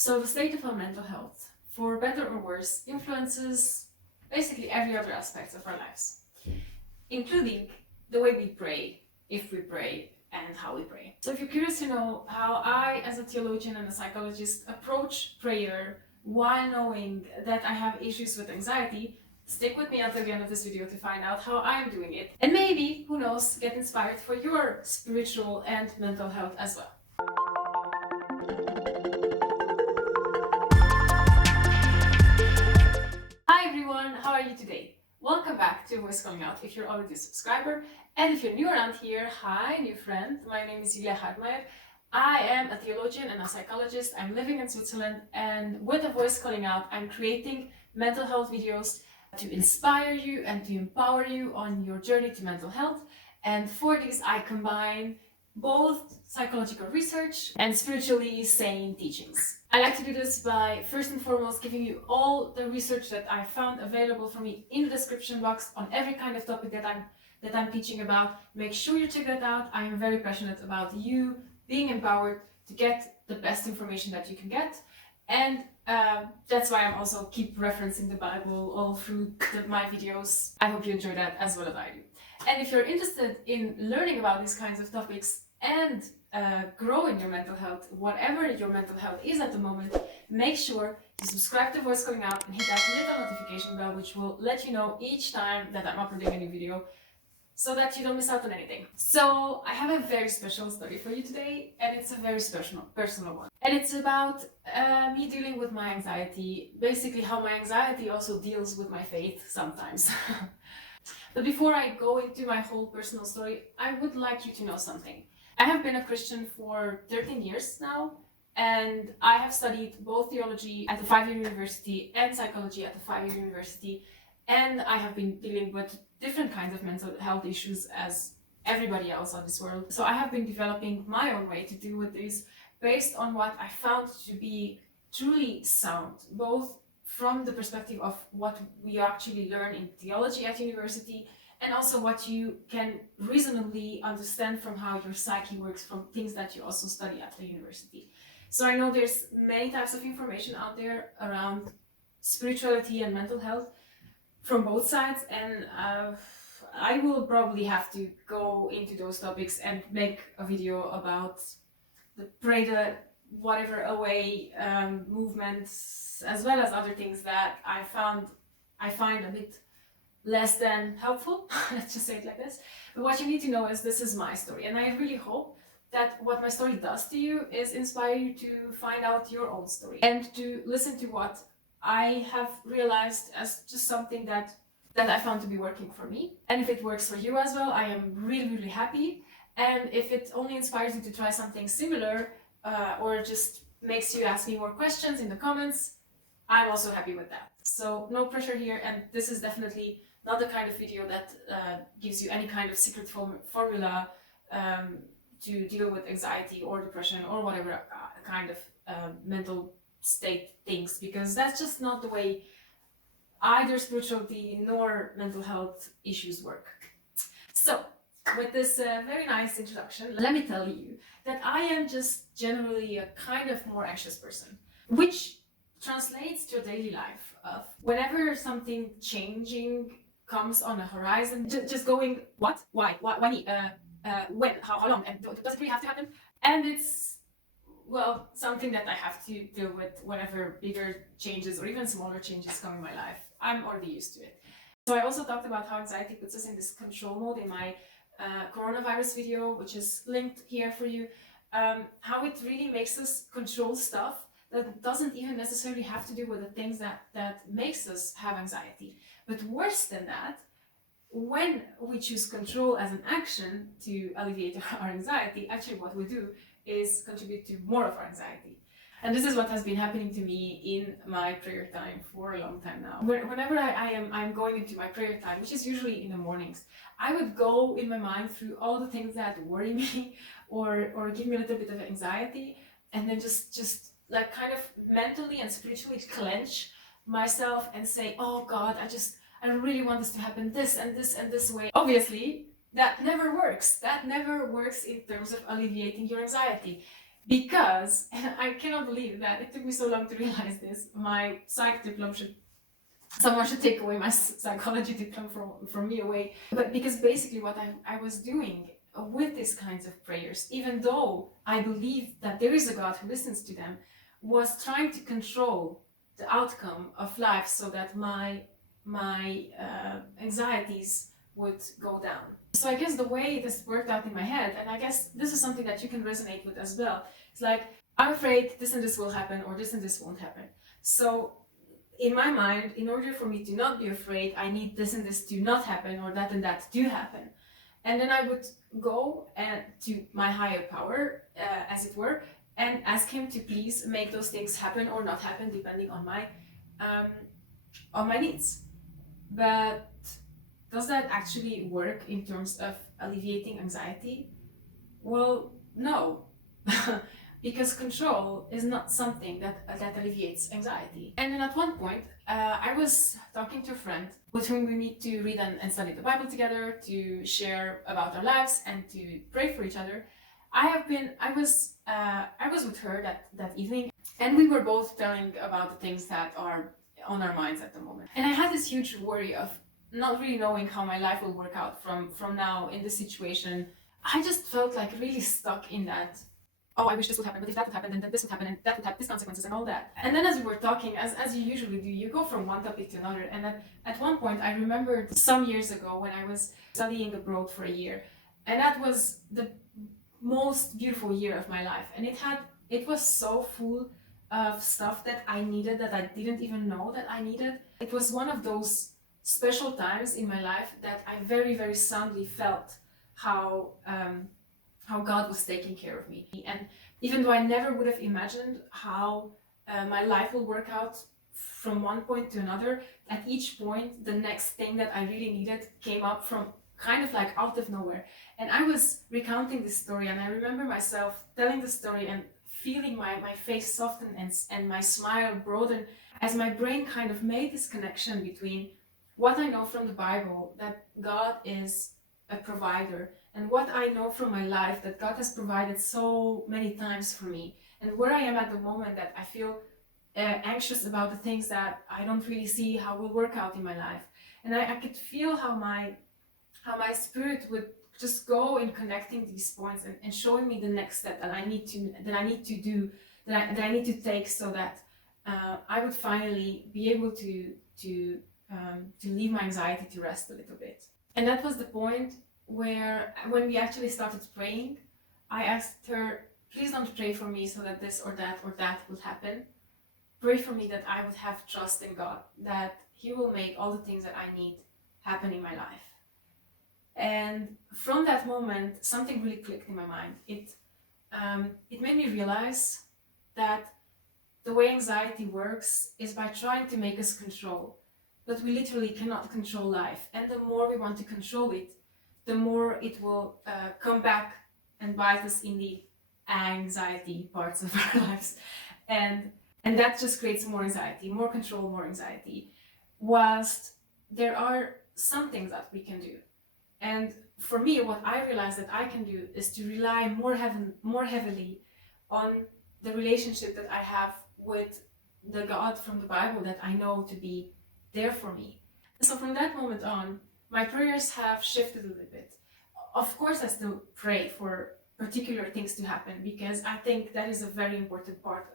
So the state of our mental health, for better or worse, influences basically every other aspect of our lives, including the way we pray, if we pray, and how we pray. So if you're curious to know how I, as a theologian and a psychologist, approach prayer while knowing that I have issues with anxiety, stick with me until the end of this video to find out how I'm doing it. And maybe, who knows, get inspired for your spiritual and mental health as well. Hi everyone, how are you today? Welcome back to Voice Calling Out if you're already a subscriber. And if you're new around here, hi new friend, my name is Julia Hartmeier. I am a theologian and a psychologist. I'm living in Switzerland, and with a Voice Calling Out, I'm creating mental health videos to inspire you and to empower you on your journey to mental health. And for this, I combine both psychological research and spiritually sane teachings. I like to do this by first and foremost giving you all the research that I found available for me in the description box on every kind of topic that I'm teaching about. Make sure you check that out. I am very passionate about you being empowered to get the best information that you can get, and that's why I'm also keep referencing the Bible all through my videos. I hope you enjoy that as well as I do. And if you're interested in learning about these kinds of topics and growing your mental health, whatever your mental health is at the moment, make sure to subscribe to Voice Calling Out and hit that little notification bell, which will let you know each time that I'm uploading a new video, so that you don't miss out on anything. So I have a very special story for you today, and it's a very personal one. And it's about me dealing with my anxiety, basically how my anxiety also deals with my faith sometimes. But before I go into my whole personal story, I would like you to know something. I have been a Christian for 13 years now, and I have studied both theology at the 5-year university and psychology at the 5-year university, and I have been dealing with different kinds of mental health issues as everybody else on this world. So I have been developing my own way to deal with this based on what I found to be truly sound, both from the perspective of what we actually learn in theology at university, and also what you can reasonably understand from how your psyche works from things that you also study at the university. So I know there's many types of information out there around spirituality and mental health from both sides, and I will probably have to go into those topics and make a video about the pray the whatever away movements, as well as other things that I find a bit less than helpful. Let's just say it like this. But what you need to know is this is my story, and I really hope that what my story does to you is inspire you to find out your own story and to listen to what I have realized as just something that I found to be working for me. And if it works for you as well, I am really, really happy. And if it only inspires you to try something similar, or just makes you ask me more questions in the comments, I'm also happy with that. So no pressure here, and this is definitely not the kind of video that gives you any kind of secret formula to deal with anxiety or depression or whatever kind of mental state things, because that's just not the way either spirituality nor mental health issues work. So with this very nice introduction, let me tell you that I am just generally a kind of more anxious person, which translates to a daily life of whenever something changing comes on a horizon, just going, what, why, when, how long, and does it really have to happen? And it's, well, something that I have to deal with whenever bigger changes or even smaller changes come in my life. I'm already used to it. So I also talked about how anxiety puts us in this control mode in my coronavirus video, which is linked here for you, how it really makes us control stuff that doesn't even necessarily have to do with the things that makes us have anxiety. But worse than that, when we choose control as an action to alleviate our anxiety, actually what we do is contribute to more of our anxiety. And this is what has been happening to me in my prayer time for a long time now. Whenever I'm going into my prayer time, which is usually in the mornings, I would go in my mind through all the things that worry me or give me a little bit of anxiety, and then just like kind of mentally and spiritually clench myself and say, oh God, I really want this to happen this and this and this way. Obviously, that never works. That never works in terms of alleviating your anxiety. Because, and I cannot believe that it took me so long to realize this, my psych diploma someone should take away my psychology diploma from me away. But because basically what I was doing with these kinds of prayers, even though I believe that there is a God who listens to them, was trying to control the outcome of life so that my anxieties would go down. So I guess the way this worked out in my head, and I guess this is something that you can resonate with as well, it's like, I'm afraid this and this will happen, or this and this won't happen. So in my mind, in order for me to not be afraid, I need this and this to not happen, or that and that to happen. And then I would go to my higher power, as it were, and ask him to please make those things happen or not happen, depending on my needs. But does that actually work in terms of alleviating anxiety? Well, no. Because control is not something that alleviates anxiety. And then at one point, I was talking to a friend with whom we meet to read and study the Bible together, to share about our lives and to pray for each other. I was with her that evening, and we were both telling about the things that are on our minds at the moment. And I had this huge worry of not really knowing how my life will work out from now in this situation. I just felt like really stuck in that, oh, I wish this would happen, but if that would happen, then this would happen, and that would have these consequences and all that. And then as we were talking, as you usually do, you go from one topic to another. And at one point, I remembered some years ago when I was studying abroad for a year. And that was the most beautiful year of my life. And it was so full of stuff that I needed, that I didn't even know that I needed. It was one of those special times in my life that I very, very soundly felt how God was taking care of me. And even though I never would have imagined how my life will work out from one point to another, at each point, the next thing that I really needed came up from kind of like out of nowhere. And I was recounting this story, and I remember myself telling the story and feeling my face soften and my smile broaden as my brain kind of made this connection between what I know from the Bible, that God is a provider, and what I know from my life, that God has provided so many times for me, and where I am at the moment, that I feel anxious about the things that I don't really see how will work out in my life. And I could feel how my spirit would just go in connecting these points and showing me the next step that I need to do, that I need to take, so that I would finally be able to leave my anxiety to rest a little bit. And that was the point where, when we actually started praying, I asked her, please don't pray for me so that this or that would happen. Pray for me that I would have trust in God, that He will make all the things that I need happen in my life. And from that moment, something really clicked in my mind. It made me realize that the way anxiety works is by trying to make us control. But we literally cannot control life. And the more we want to control it, the more it will come back and bite us in the anxiety parts of our lives. And that just creates more anxiety, more control, more anxiety. Whilst there are some things that we can do. And for me, what I realized that I can do is to rely more heavily on the relationship that I have with the God from the Bible that I know to be there for me. So from that moment on, my prayers have shifted a little bit. Of course, I still pray for particular things to happen, because I think that is a very important part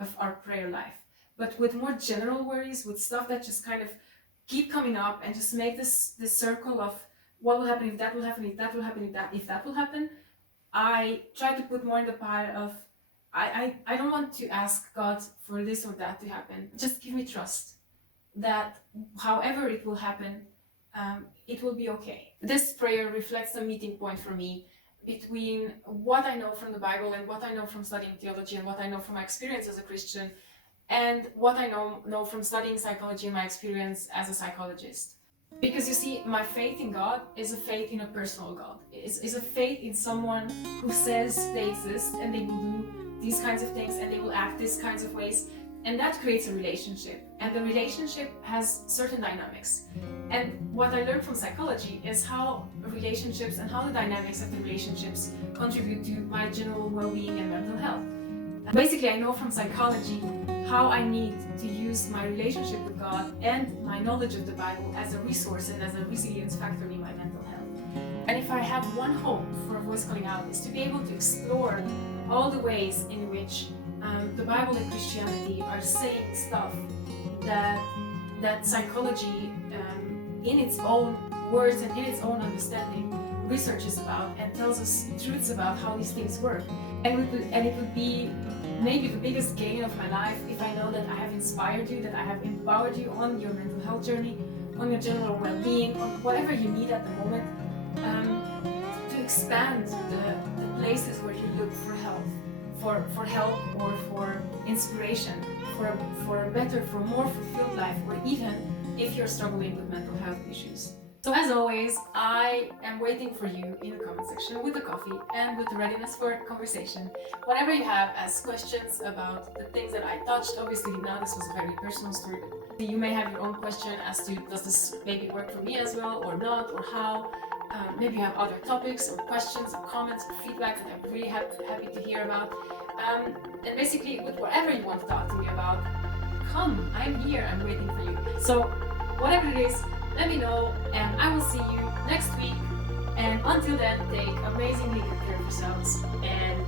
of our prayer life. But with more general worries, with stuff that just kind of keep coming up and just make this circle of what will happen if that will happen, if that will happen, if that will happen, I try to put more in the pile of, I don't want to ask God for this or that to happen. Just give me trust that however it will happen, it will be okay. This prayer reflects a meeting point for me between what I know from the Bible and what I know from studying theology and what I know from my experience as a Christian, and what I know from studying psychology and my experience as a psychologist. Because you see, my faith in God is a faith in a personal God. It's a faith in someone who says they exist and they will do these kinds of things and they will act these kinds of ways. and that creates a relationship, and the relationship has certain dynamics. And what I learned from psychology is how relationships and how the dynamics of the relationships contribute to my general well-being and mental health. Basically, I know from psychology how I need to use my relationship with God and my knowledge of the Bible as a resource and as a resilience factor in my mental health. And if I have one hope for Voice Calling Out, is to be able to explore all the ways in which the Bible and Christianity are saying stuff that psychology, in its own words and in its own understanding, researches about and tells us truths about how these things work. And it would be maybe the biggest gain of my life if I know that I have inspired you, that I have empowered you on your mental health journey, on your general well-being, on whatever you need at the moment, to expand the places where you look for help or for inspiration, for a better, for a more fulfilled life, or even if you're struggling with mental health issues. So as always, I am waiting for you in the comment section with a coffee and with the readiness for conversation. Whatever you have as questions about the things that I touched, obviously now this was a very personal story, but you may have your own question as to does this maybe work for me as well or not, or how. Maybe you have other topics or questions or comments or feedback that I'm really happy to hear about. And basically with whatever you want to talk to me about, come, I'm here, I'm waiting for you. So whatever it is, let me know, and I will see you next week. And until then, take amazingly good care of yourselves, and